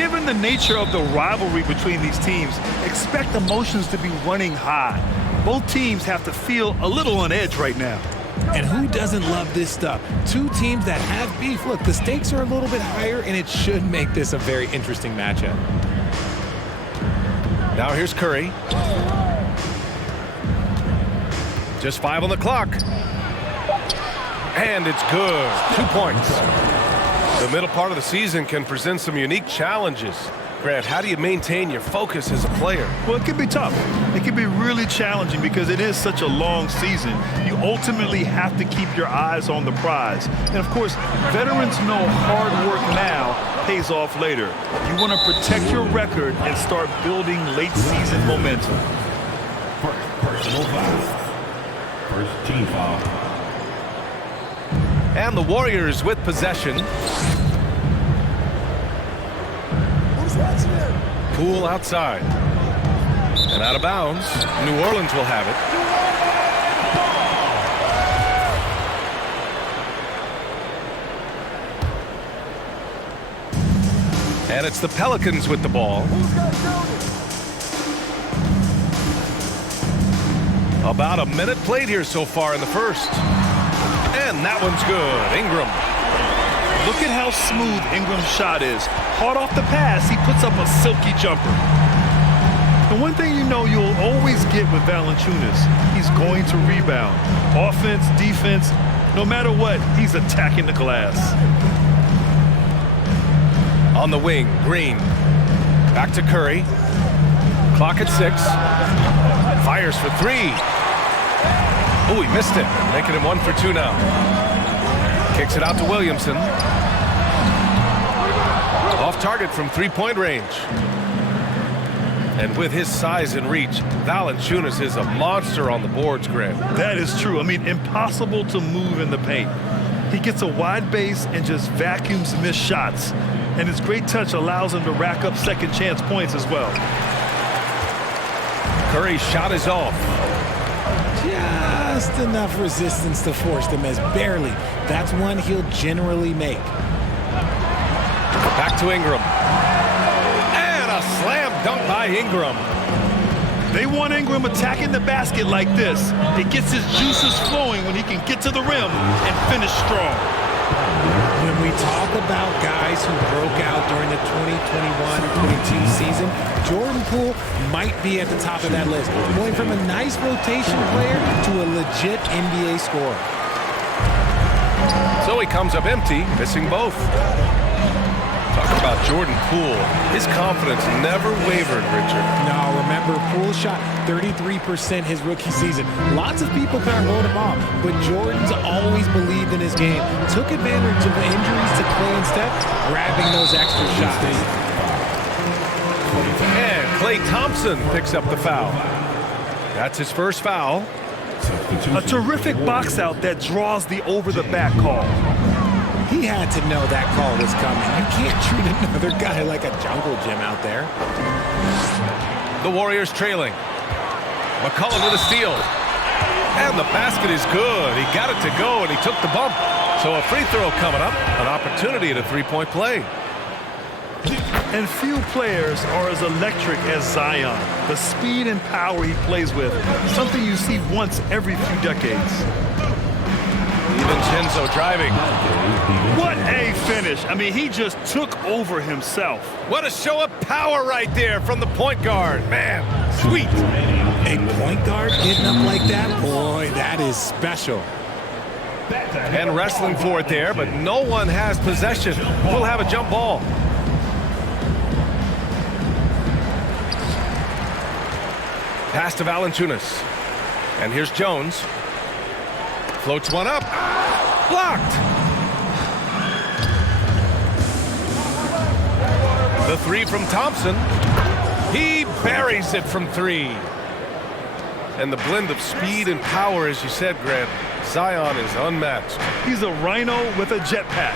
given the nature of the rivalry between these teams, expect emotions to be running high. Both teams have to feel a little on edge right now. And who doesn't love this stuff? Two teams that have beef. Look, the stakes are a little bit higher, and it should make this a very interesting matchup. Now here's Curry. Just 5 on the clock. And it's good. 2 points. The middle part of the season can present some unique challenges. Grant, how do you maintain your focus as a player? Well, it can be tough. It can be really challenging because it is such a long season. You ultimately have to keep your eyes on the prize. And, of course, veterans know hard work now pays off later. You want to protect your record and start building late-season momentum. Personal foul. First team foul. And the Warriors with possession. Poole outside. And out of bounds. New Orleans will have it. And it's the Pelicans with the ball. About a minute played here so far in the first. And that one's good. Ingram. Look at how smooth Ingram's shot is. Hard off the pass, he puts up a silky jumper. The one thing you know you'll always get with Valanciunas, he's going to rebound. Offense, defense, no matter what, he's attacking the glass. On the wing, Green. Back to Curry. Clock at 6. Fires for 3. Oh, he missed it. Making him 1 for 2 now. Kicks it out to Williamson. Off target from 3-point range. And with his size and reach, Valanciunas is a monster on the boards, Grant. That is true. I mean, impossible to move in the paint. He gets a wide base and just vacuums missed shots. And his great touch allows him to rack up second chance points as well. Curry's shot is off. Just enough resistance to force them as barely. That's one he'll generally make. Back to Ingram. And a slam dunk by Ingram. They want Ingram attacking the basket like this. It gets his juices flowing when he can get to the rim and finish strong. When we talk about guys who broke out during the 2021-22 season, Jordan Poole might be at the top of that list, going from a nice rotation player to a legit NBA scorer. So he comes up empty, missing both. Talk about Jordan Poole. His confidence never wavered, Richard. No, remember, Poole shot 33% his rookie season. Lots of people kind of wrote him off, but Jordan's always believed in his game. Took advantage of injuries to play instead, grabbing those extra shots. And Klay Thompson picks up the foul. That's his first foul. A terrific box out that draws the over-the-back call. He had to know that call was coming. You can't treat another guy like a jungle gym out there. The Warriors trailing. McCollum with a steal. And the basket is good. He got it to go, and he took the bump. So a free throw coming up. An opportunity at a three-point play. And few players are as electric as Zion. The speed and power he plays with, something you see once every few decades. DiVincenzo driving. What a finish. I mean, he just took over himself. What a show of power right there from the point guard. Man, sweet. A point guard getting up like that? Boy, that is special. And wrestling for it there, but no one has possession. We'll have a jump ball. Pass to Valanciunas. And here's Jones. Floats one up. Blocked. The three from Thompson. He buries it from 3. And the blend of speed and power, as you said, Grant, Zion is unmatched. He's a rhino with a jetpack.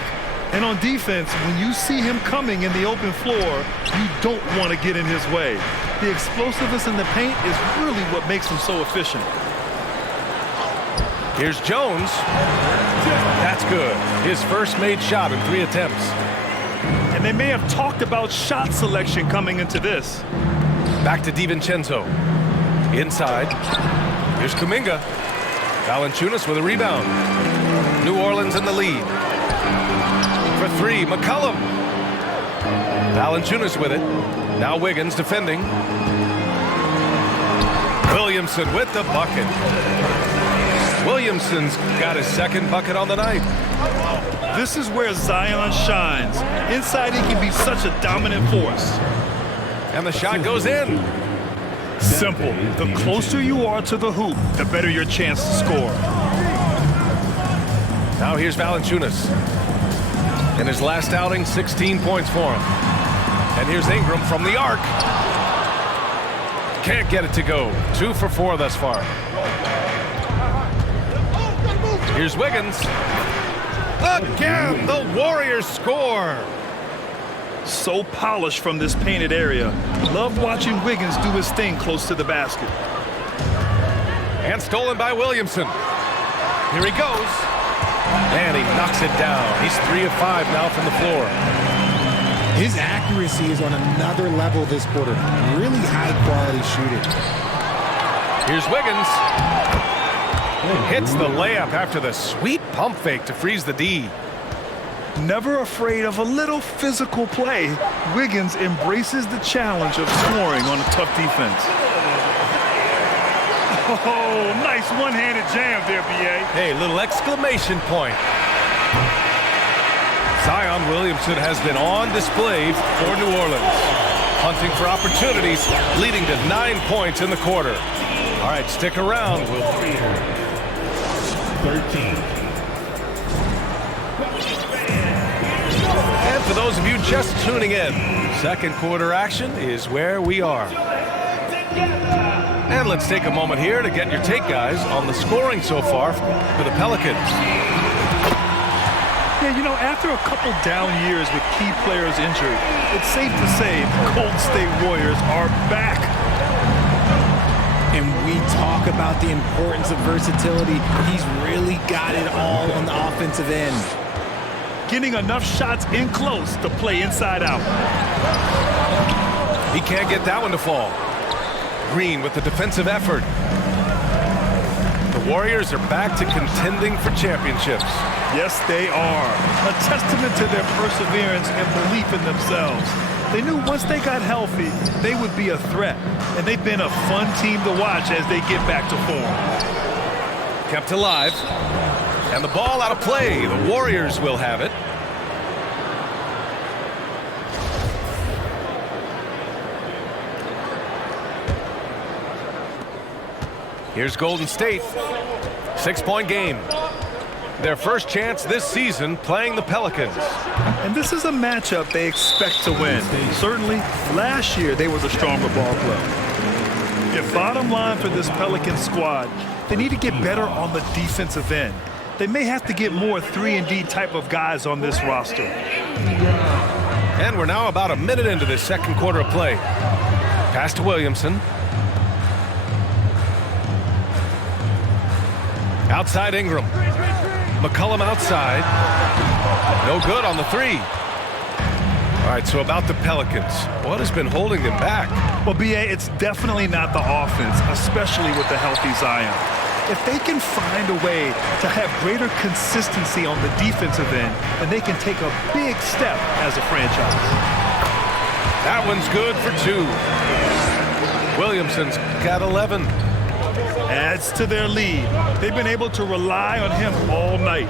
And on defense, when you see him coming in the open floor, you don't want to get in his way. The explosiveness in the paint is really what makes him so efficient. Here's Jones. That's good. His first made shot in 3 attempts. And And they may have talked about shot selection coming into this. Back to DiVincenzo. Inside. Here's Kuminga. Valanciunas with a rebound. New Orleans in the lead. For three, McCollum. Valanciunas with it. Now Wiggins defending. Williamson with the bucket. Williamson's got his second bucket on the night. This is where Zion shines. Inside, he can be such a dominant force. And the shot goes in. Simple. The closer you are to the hoop, the better your chance to score. Now here's Valanciunas. In his last outing, 16 points for him. And here's Ingram from the arc. Can't get it to go. 2 for 4 thus far. Here's Wiggins. Again, the Warriors score. So polished from this painted area. Love watching Wiggins do his thing close to the basket. And stolen by Williamson. Here he goes. And he knocks it down. He's 3 of 5 now from the floor. His accuracy is on another level this quarter. Really high-quality shooting. Here's Wiggins. Hits the layup after the sweet pump fake to freeze the D. Never afraid of a little physical play, Wiggins embraces the challenge of scoring on a tough defense. Oh, nice one-handed jam there, B.A. Hey, little exclamation point. Zion Williamson has been on display for New Orleans. Hunting for opportunities, leading to 9 points in the quarter. All right, stick around. 13. And for those of you just tuning in, second quarter action is where we are. And let's take a moment here to get your take, guys, on the scoring so far for the Pelicans. Yeah, you know, after a couple down years with key players injured, it's safe to say the Golden State Warriors are back. And we talk about the importance of versatility. He's really got it all on the offensive end. Getting enough shots in close to play inside out. He can't get that one to fall. Green with the defensive effort. The Warriors are back to contending for championships. Yes, they are. A testament to their perseverance and belief in themselves. They knew once they got healthy, they would be a threat. And they've been a fun team to watch as they get back to form. Kept alive. And the ball out of play. The Warriors will have it. Here's Golden State. 6-point game. Their first chance this season playing the Pelicans. And this is a matchup they expect to win. Certainly, last year they were the stronger ball club. Your bottom line for this Pelican squad, they need to get better on the defensive end. They may have to get more 3-and-D type of guys on this roster. And we're now about a minute into this second quarter of play. Pass to Williamson. Outside Ingram. McCollum outside. No good on the three. All right, so about the Pelicans. What has been holding them back? Well, B.A., it's definitely not the offense, especially with the healthy Zion. If they can find a way to have greater consistency on the defensive end, then they can take a big step as a franchise. That one's good for 2. Williamson's got 11. Adds to their lead. They've been able to rely on him all night.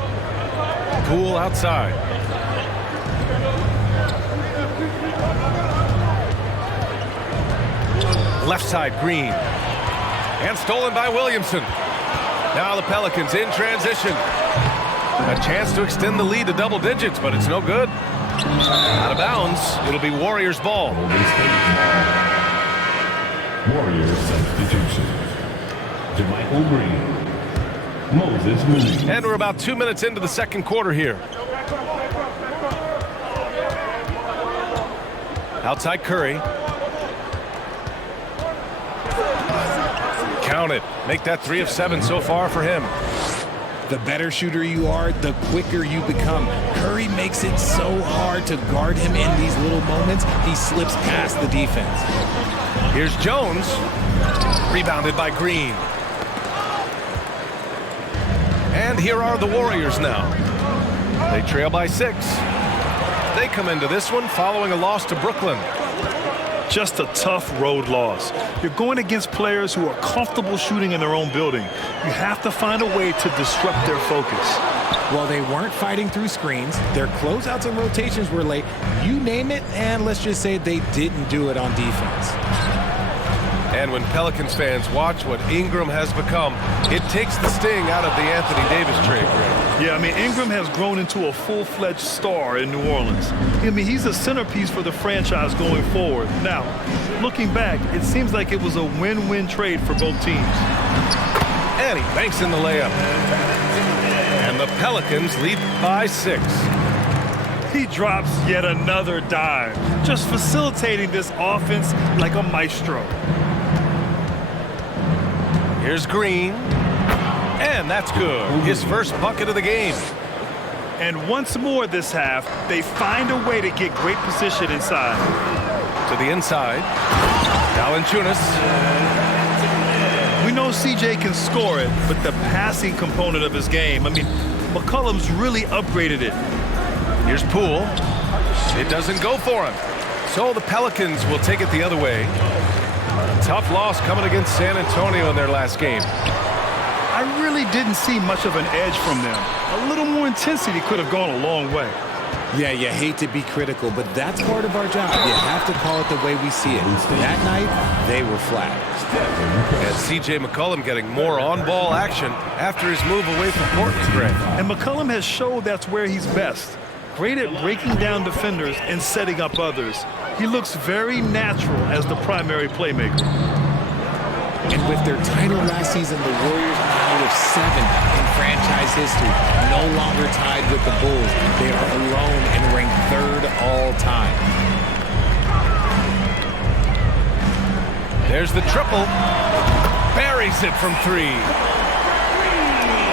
Poole outside. Left side, Green. And stolen by Williamson. Now the Pelicans in transition. A chance to extend the lead to double digits, but it's no good. Out of bounds. It'll be Warriors ball. Warriors substitution. JaMychal Green. Moses Moody. And we're about 2 minutes into the second quarter here. Outside Curry. Count it. Make that 3 of 7 so far for him. The better shooter you are, the quicker you become. Curry makes it so hard to guard him in these little moments. He slips past the defense. Here's Jones. Rebounded by Green. And here are the Warriors now. They trail by 6. They come into this one following a loss to Brooklyn. Just a tough road loss. You're going against players who are comfortable shooting in their own building. You have to find a way to disrupt their focus. Well, they weren't fighting through screens. Their closeouts and rotations were late. You name it, and let's just say they didn't do it on defense. And when Pelicans fans watch what Ingram has become, it takes the sting out of the Anthony Davis trade. Yeah, I mean, Ingram has grown into a full-fledged star in New Orleans. I mean, he's a centerpiece for the franchise going forward. Now, looking back, it seems like it was a win-win trade for both teams. And he banks in the layup. And the Pelicans lead by 6. He drops yet another dime, just facilitating this offense like a maestro. Here's Green. And that's good. His first bucket of the game. And once more this half, they find a way to get great position inside. To the inside. Valanciunas. We know CJ can score it, but the passing component of his game, I mean, McCollum's really upgraded it. Here's Poole. It doesn't go for him. So the Pelicans will take it the other way. Tough loss coming against San Antonio in their last game. I really didn't see much of an edge from them. A little more intensity could have gone a long way. Yeah, you hate to be critical, but that's part of our job. You have to call it the way we see it. That night, they were flat. And C.J. McCollum getting more on-ball action after his move away from Portland, Greg. And McCollum has showed that's where he's best. Great at breaking down defenders and setting up others. He looks very natural as the primary playmaker. And with their title last season, the Warriors are out of 7 in franchise history. No longer tied with the Bulls. They are alone and ranked 3rd all time. There's the triple. Buries it from 3.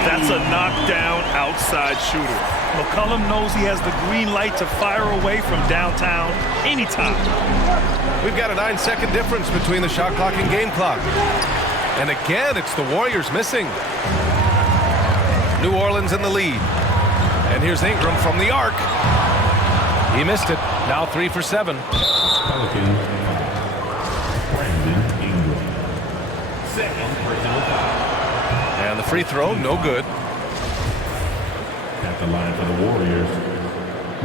That's a knockdown outside shooter. McCollum knows he has the green light to fire away from downtown anytime. We've got a 9-second difference between the shot clock and game clock. And again, it's the Warriors missing. New Orleans in the lead. And here's Ingram from the arc. He missed it. Now 3 for 7. Pelicans, Brandon Ingram. Second personal foul. And the free throw, no good. At the line for the Warriors,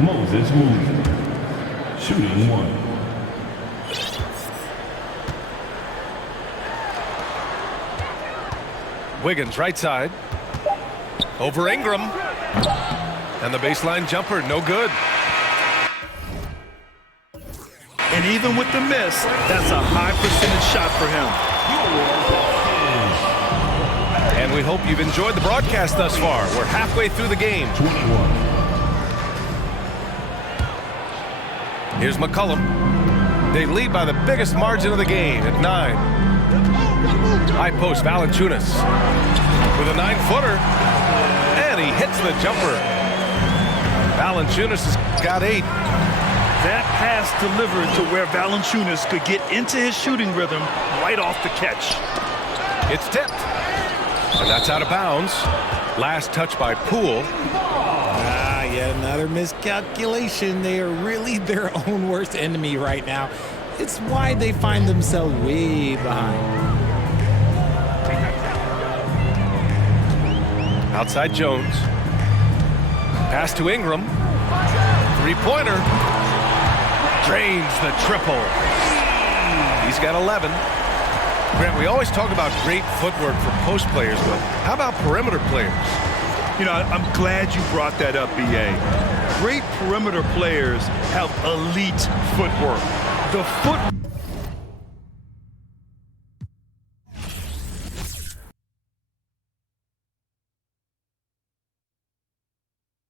Moses Moody. Shooting 1. Wiggins right side. Over Ingram. And the baseline jumper, no good. And even with the miss, that's a high percentage shot for him. And we hope you've enjoyed the broadcast thus far. We're halfway through the game. 21. Here's McCollum. They lead by the biggest margin of the game at 9. High post, Valanciunas with a 9-footer. And he hits the jumper. Valanciunas has got 8. That pass delivered to where Valanciunas could get into his shooting rhythm right off the catch. It's tipped. And that's out of bounds. Last touch by Poole. Yet another miscalculation. They are really their own worst enemy right now. It's why they find themselves way behind. Outside Jones. Pass to Ingram. 3-pointer. Drains the triple. He's got 11. Grant, we always talk about great footwork for post players, but how about perimeter players? You know, I'm glad you brought that up, B.A. Great perimeter players have elite footwork. The foot